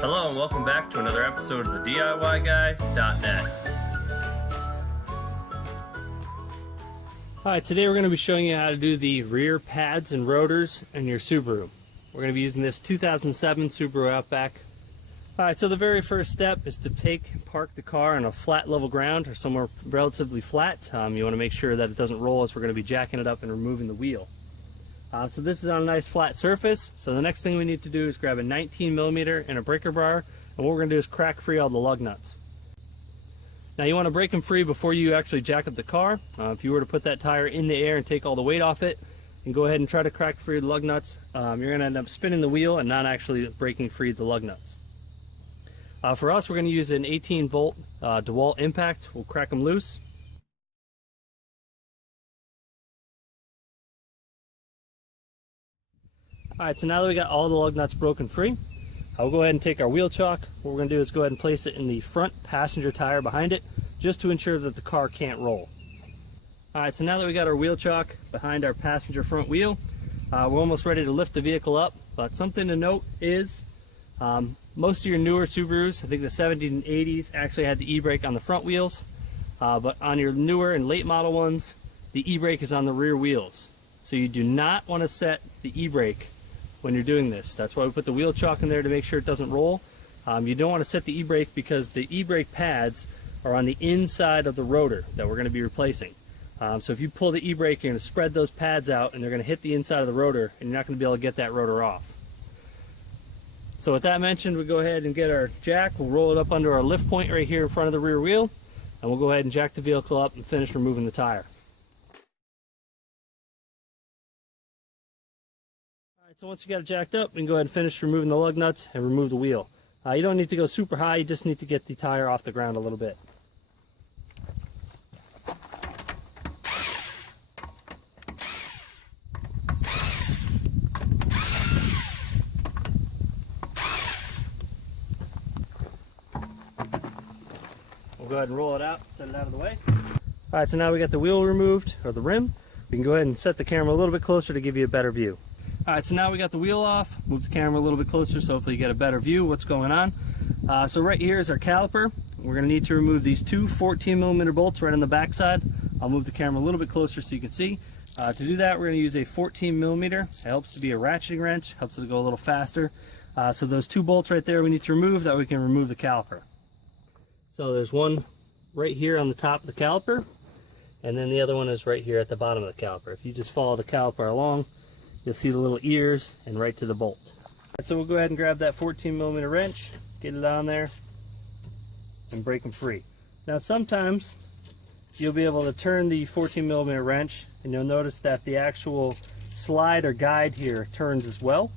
Hello and welcome back to another episode of the DIYguy.net. Alright, today we're going to be showing you how to do the rear pads and rotors in your Subaru. We're going to be using this 2007 Subaru Outback. Alright, so the very first step is to take and park the car on a flat level ground or somewhere relatively flat. You want to make sure that it doesn't roll as we're going to be jacking it up and removing the wheel. So this is on a nice flat surface, so the next thing we need to do is grab a 19mm and a breaker bar, and what we're going to do is crack free all the lug nuts. Now you want to break them free before you actually jack up the car. If you were to put that tire in the air and take all the weight off it and go ahead and try to crack free the lug nuts, you're going to end up spinning the wheel and not actually breaking free the lug nuts. For us, we're going to use an 18-volt DeWalt impact. We'll crack them loose. Alright, so now that we got all the lug nuts broken free, I'll go ahead and take our wheel chock. What we're going to do is go ahead and place it in the front passenger tire behind it, just to ensure that the car can't roll. Alright, so now that we got our wheel chock behind our passenger front wheel, we're almost ready to lift the vehicle up. But something to note is, most of your newer Subarus, I think the 70s and 80s, actually had the e-brake on the front wheels. But on your newer and late model ones, the e-brake is on the rear wheels. So you do not want to set the e-brake when you're doing this. That's why we put the wheel chock in there, to make sure it doesn't roll. You don't want to set the e-brake because the e-brake pads are on the inside of the rotor that we're going to be replacing. So if you pull the e-brake, you're going to spread those pads out and they're going to hit the inside of the rotor, and you're not going to be able to get that rotor off. So with that mentioned, we go ahead and get our jack. We'll roll it up under our lift point right here in front of the rear wheel, and we'll go ahead and jack the vehicle up and finish removing the tire. So once you got it jacked up, we can go ahead and finish removing the lug nuts and remove the wheel. You don't need to go super high, you just need to get the tire off the ground a little bit. We'll go ahead and roll it out, set it out of the way. Alright, so now we got the wheel removed, or the rim. We can go ahead and set the camera a little bit closer to give you a better view. Alright, so now we got the wheel off. Move the camera a little bit closer so hopefully you get a better view of what's going on. So right here is our caliper. We're going to need to remove these two 14mm bolts right on the back side. I'll move the camera a little bit closer so you can see. To do that, we're going to use a 14mm. It helps to be a ratcheting wrench, helps it to go a little faster. So those two bolts right there we need to remove, that we can remove the caliper. So there's one right here on the top of the caliper, and then the other one is right here at the bottom of the caliper. If you just follow the caliper along, you'll see the little ears and right to the bolt. So we'll go ahead and grab that 14mm wrench, get it on there, and break them free. Now sometimes you'll be able to turn the 14mm wrench, and you'll notice that the actual slide or guide here turns as well.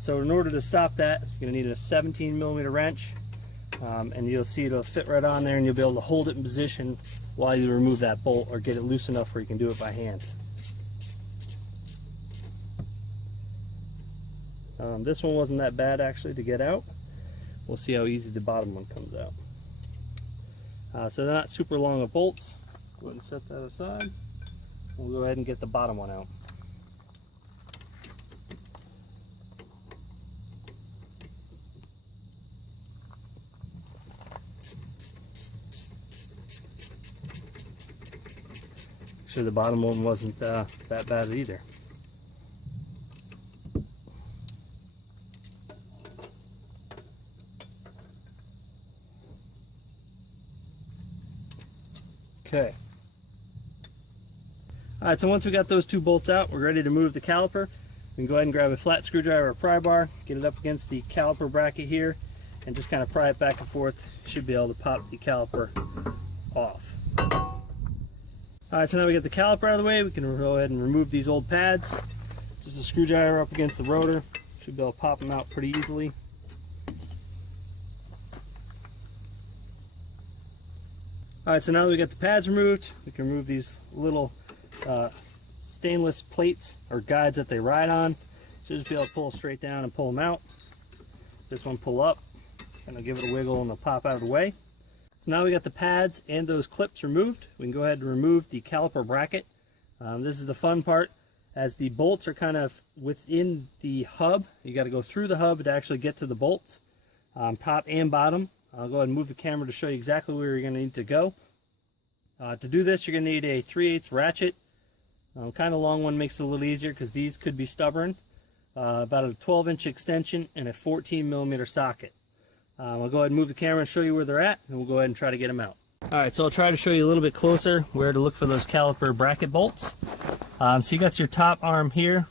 So in order to stop that, you're going to need a 17mm wrench, and you'll see it'll fit right on there, and you'll be able to hold it in position while you remove that bolt, or get it loose enough where you can do it by hand. This one wasn't that bad actually to get out. We'll see how easy the bottom one comes out. So they're not super long of bolts. Go ahead and set that aside. We'll go ahead and get the bottom one out. Actually, the bottom one wasn't that bad either. Okay. Alright, so once we got those two bolts out, we're ready to move the caliper. We can go ahead and grab a flat screwdriver or pry bar, get it up against the caliper bracket here, and just kind of pry it back and forth. Should be able to pop the caliper off. Alright, so now we get the caliper out of the way, we can go ahead and remove these old pads. Just a screwdriver up against the rotor. Should be able to pop them out pretty easily. Alright, so now that we got the pads removed, we can remove these little stainless plates or guides that they ride on. So just be able to pull straight down and pull them out. This one pull up, kind of give it a wiggle and they'll pop out of the way. So now we got the pads and those clips removed. We can go ahead and remove the caliper bracket. This is the fun part. As the bolts are kind of within the hub, you got to go through the hub to actually get to the bolts. top and bottom. I'll go ahead and move the camera to show you exactly where you're going to need to go. To do this, you're going to need a 3/8 ratchet. Kind of long one makes it a little easier because these could be stubborn. About a 12-inch extension and a 14mm socket. I'll go ahead and move the camera and show you where they're at, and we'll go ahead and try to get them out. Alright, so I'll try to show you a little bit closer where to look for those caliper bracket bolts. So you got your top arm here.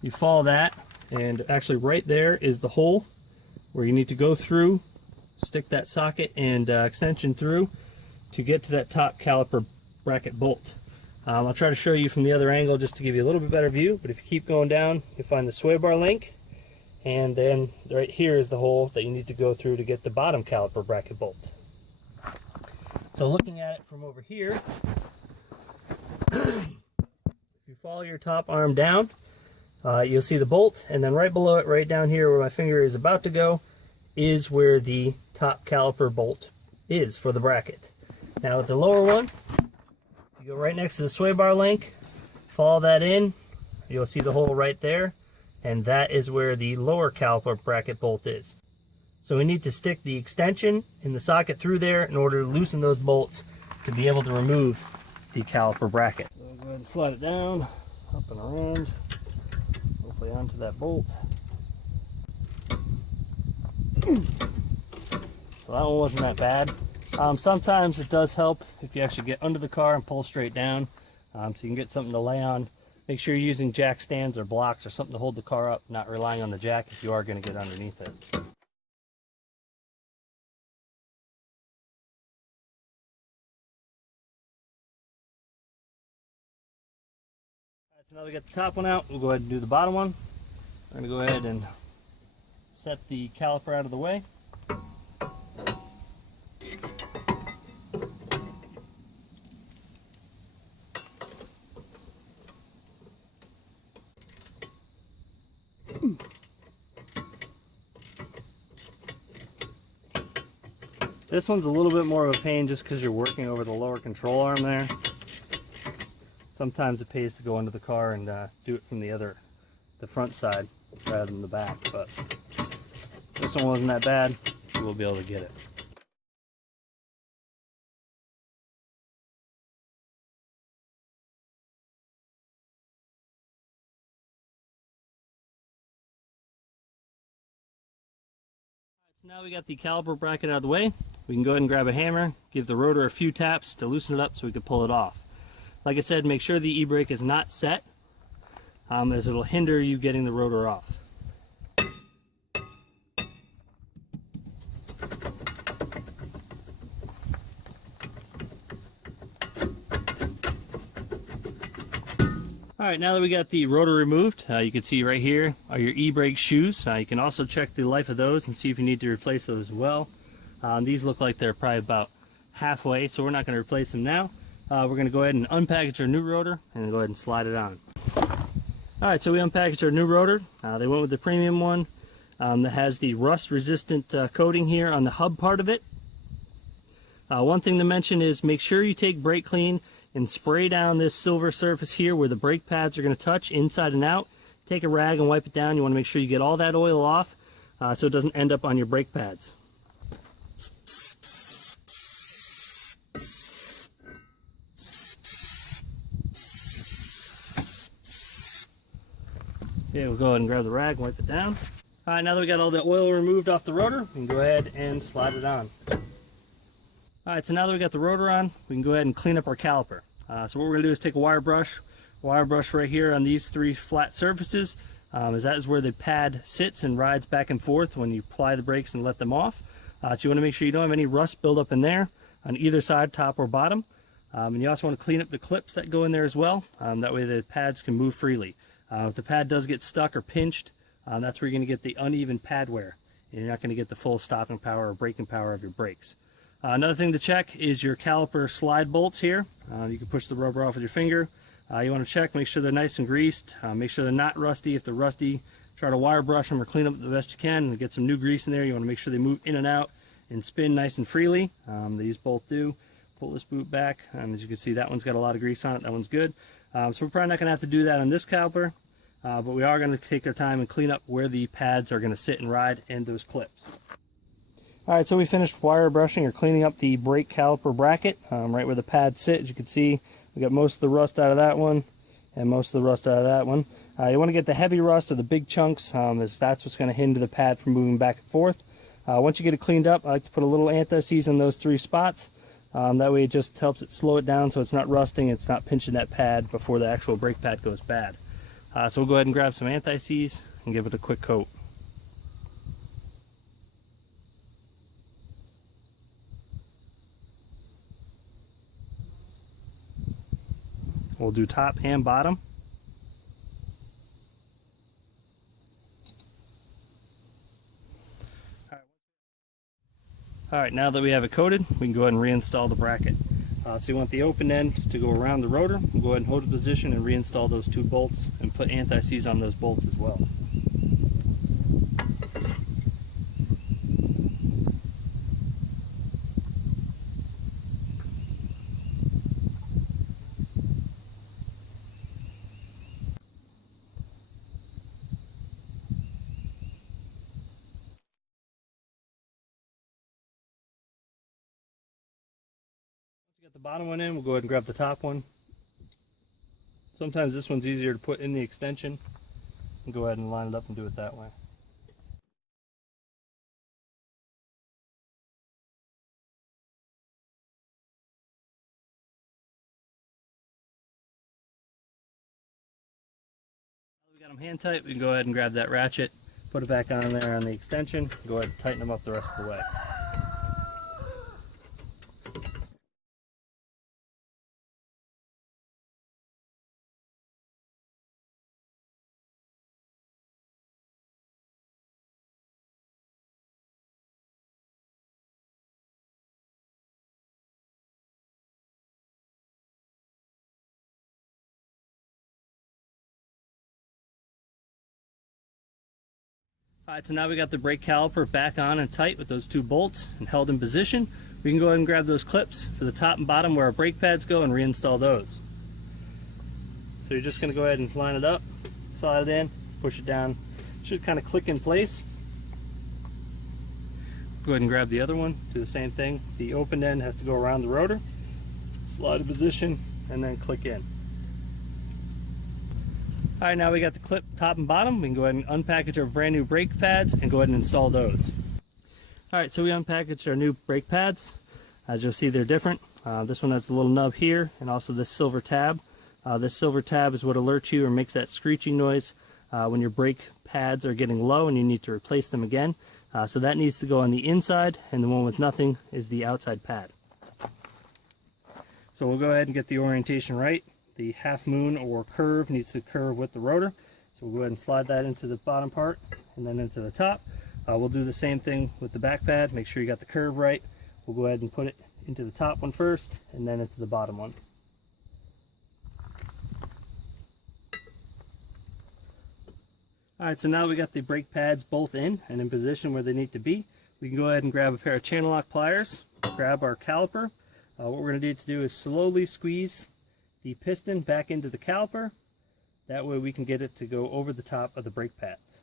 You follow that, and actually right there is the hole where you need to go through, stick that socket and extension through to get to that top caliper bracket bolt. I'll try to show you from the other angle just to give you a little bit better view, but if you keep going down, you'll find the sway bar link, and then right here is the hole that you need to go through to get the bottom caliper bracket bolt. So looking at it from over here, if you follow your top arm down, you'll see the bolt, and then right below it, right down here where my finger is about to go, is where the top caliper bolt is for the bracket. Now with the lower one, you go right next to the sway bar link, follow that in, you'll see the hole right there, and that is where the lower caliper bracket bolt is. So we need to stick the extension in the socket through there in order to loosen those bolts to be able to remove the caliper bracket. So go ahead and slide it down, up and around, hopefully onto that bolt. So that one wasn't that bad. Sometimes it does help if you actually get under the car and pull straight down, so you can get something to lay on. Make sure you're using jack stands or blocks or something to hold the car up, not relying on the jack if you are going to get underneath it. So now we got the top one out, we'll go ahead and do the bottom one. We're going to go ahead and set the caliper out of the way. This one's a little bit more of a pain just because you're working over the lower control arm there. Sometimes it pays to go under the car and do it from the front side rather than the back, but this one wasn't that bad, so we'll be able to get it. So now we got the caliper bracket out of the way, we can go ahead and grab a hammer, give the rotor a few taps to loosen it up so we can pull it off. Like I said, make sure the e-brake is not set, as it'll hinder you getting the rotor off. Alright, now that we got the rotor removed, you can see right here are your e-brake shoes. You can also check the life of those and see if you need to replace those as well. These look like they're probably about halfway, so we're not going to replace them now. We're going to go ahead and unpackage our new rotor and go ahead and slide it on. Alright, so we unpackaged our new rotor. They went with the premium one that has the rust resistant coating here on the hub part of it. One thing to mention is make sure you take brake clean and spray down this silver surface here where the brake pads are going to touch inside and out. Take a rag and wipe it down. You want to make sure you get all that oil off so it doesn't end up on your brake pads. Okay, we'll go ahead and grab the rag and wipe it down. Alright, now that we got all the oil removed off the rotor, we can go ahead and slide it on. Alright, so now that we got the rotor on, we can go ahead and clean up our caliper. So what we're going to do is take a wire brush right here on these three flat surfaces, as that is where the pad sits and rides back and forth when you apply the brakes and let them off. So you want to make sure you don't have any rust buildup in there on either side, top or bottom. And you also want to clean up the clips that go in there as well. That way the pads can move freely. If the pad does get stuck or pinched, that's where you're going to get the uneven pad wear, and you're not going to get the full stopping power or braking power of your brakes. Another thing to check is your caliper slide bolts here. You can push the rubber off with your finger. You want to check, make sure they're nice and greased, make sure they're not rusty. If they're rusty, try to wire brush them or clean them the best you can and get some new grease in there. You want to make sure they move in and out and spin nice and freely. These both do. Pull this boot back, as you can see, that one's got a lot of grease on it. That one's good. So we're probably not going to have to do that on this caliper, but we are going to take our time and clean up where the pads are going to sit and ride and those clips. Alright, so we finished wire brushing or cleaning up the brake caliper bracket, right where the pads sit. As you can see, we got most of the rust out of that one and most of the rust out of that one. You want to get the heavy rust or the big chunks, as that's what's going to hinder the pad from moving back and forth. Once you get it cleaned up, I like to put a little anti-seize in those 3 spots. That way it just helps it slow it down so it's not rusting, it's not pinching that pad before the actual brake pad goes bad. So we'll go ahead and grab some anti-seize and give it a quick coat. We'll do top and bottom. Alright, now that we have it coated, we can go ahead and reinstall the bracket. So you want the open end to go around the rotor. We'll go ahead and hold the position and reinstall those 2 bolts and put anti-seize on those bolts as well. Get the bottom one in, we'll go ahead and grab the top one. Sometimes this one's easier to put in the extension, and go ahead and line it up and do it that way. Now that we got them hand tight, we can go ahead and grab that ratchet, put it back on there on the extension, go ahead and tighten them up the rest of the way. Alright, so now we got the brake caliper back on and tight with those 2 bolts and held in position. We can go ahead and grab those clips for the top and bottom where our brake pads go and reinstall those. So you're just going to go ahead and line it up, slide it in, push it down. It should kind of click in place. Go ahead and grab the other one, do the same thing. The open end has to go around the rotor, slide in position, and then click in. Alright, now we got the clip top and bottom. We can go ahead and unpackage our brand new brake pads and go ahead and install those. Alright, so we unpackaged our new brake pads. As you'll see, they're different. This one has a little nub here and also this silver tab. This silver tab is what alerts you or makes that screeching noise when your brake pads are getting low and you need to replace them again. So that needs to go on the inside, and the one with nothing is the outside pad. So we'll go ahead and get the orientation right. The half moon or curve needs to curve with the rotor. So we'll go ahead and slide that into the bottom part and then into the top. We'll do the same thing with the back pad. Make sure you got the curve right. We'll go ahead and put it into the top one first and then into the bottom one. Alright, so now we got the brake pads both in and in position where they need to be. We can go ahead and grab a pair of channellock pliers, grab our caliper. What we're going to need to do is slowly squeeze the piston back into the caliper. That way we can get it to go over the top of the brake pads.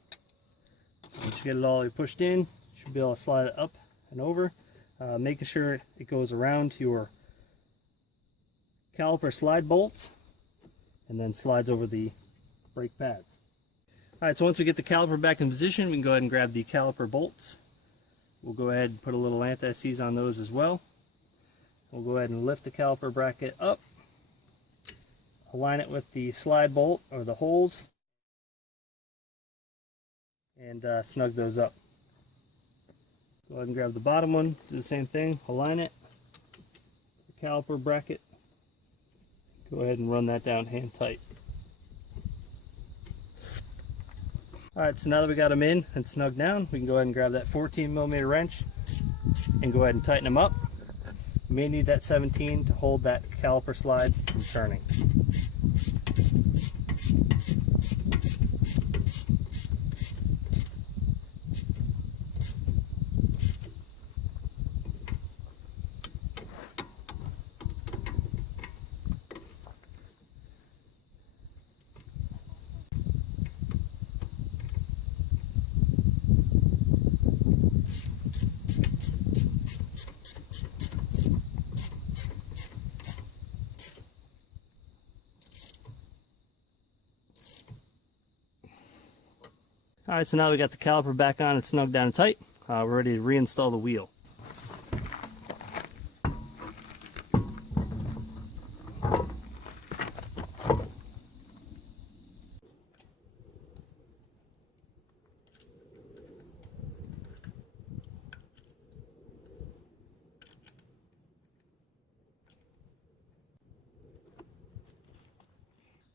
Once you get it all pushed in, you should be able to slide it up and over, making sure it goes around your caliper slide bolts and then slides over the brake pads. Alright, so once we get the caliper back in position, we can go ahead and grab the caliper bolts. We'll go ahead and put a little anti-seize on those as well. We'll go ahead and lift the caliper bracket up, align it with the slide bolt or the holes, and snug those up. Go ahead and grab the bottom one, do the same thing, align it, the caliper bracket, go ahead and run that down hand tight. Alright, so now that we got them in and snug down, we can go ahead and grab that 14mm wrench and go ahead and tighten them up. You may need that 17 to hold that caliper slide from turning. Alright, so now we got the caliper back on and snugged down tight. We're ready to reinstall the wheel.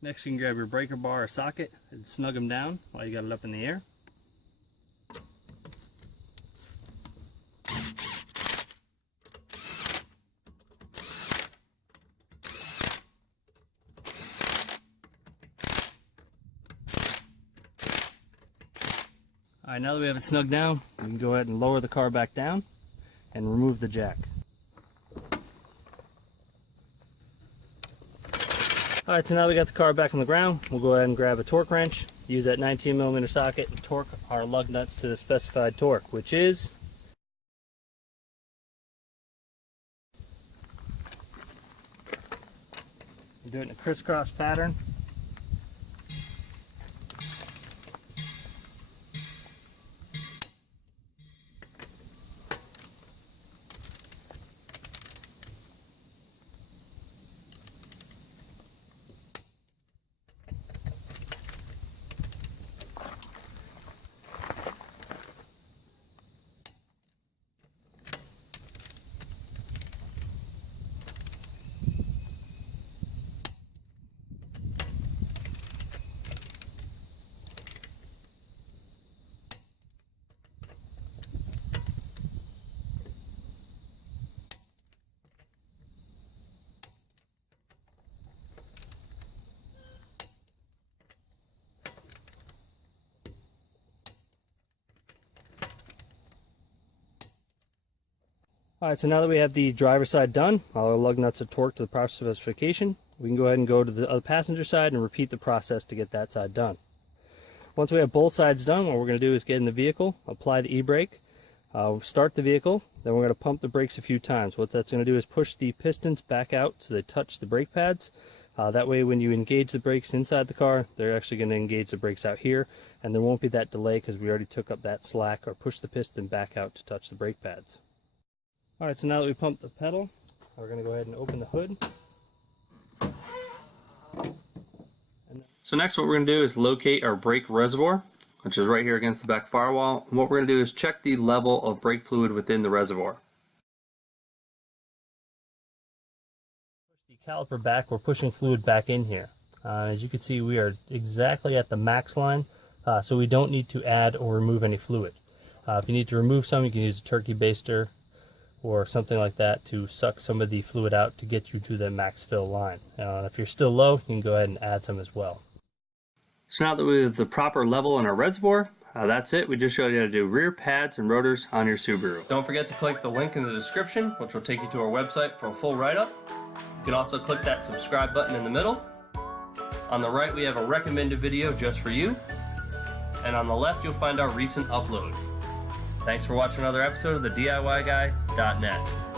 Next, you can grab your breaker bar or socket and snug them down while you got it up in the air. Alright, now that we have it snugged down, we can go ahead and lower the car back down and remove the jack. Alright, so now we got the car back on the ground, we'll go ahead and grab a torque wrench, use that 19mm socket and torque our lug nuts to the specified torque, which is do it in a crisscross pattern. Alright, so now that we have the driver's side done, all our lug nuts are torqued to the proper specification, we can go ahead and go to the other passenger side and repeat the process to get that side done. Once we have both sides done, what we're going to do is get in the vehicle, apply the e-brake, start the vehicle, then we're going to pump the brakes a few times. What that's going to do is push the pistons back out so they touch the brake pads. That way when you engage the brakes inside the car, they're actually going to engage the brakes out here, and there won't be that delay because we already took up that slack or pushed the piston back out to touch the brake pads. Alright, so now that we pumped the pedal, we're going to go ahead and open the hood. So next what we're going to do is locate our brake reservoir, which is right here against the back firewall. And what we're going to do is check the level of brake fluid within the reservoir. Push the caliper back, we're pushing fluid back in here. As you can see, we are exactly at the max line, so we don't need to add or remove any fluid. If you need to remove some, you can use a turkey baster or something like that to suck some of the fluid out to get you to the max fill line. If you're still low, you can go ahead and add some as well. So now that we have the proper level in our reservoir, that's it. We just showed you how to do rear pads and rotors on your Subaru. Don't forget to click the link in the description, which will take you to our website for a full write-up. You can also click that subscribe button in the middle. On the right, we have a recommended video just for you. And on the left, you'll find our recent upload. Thanks for watching another episode of the DIYguy.net.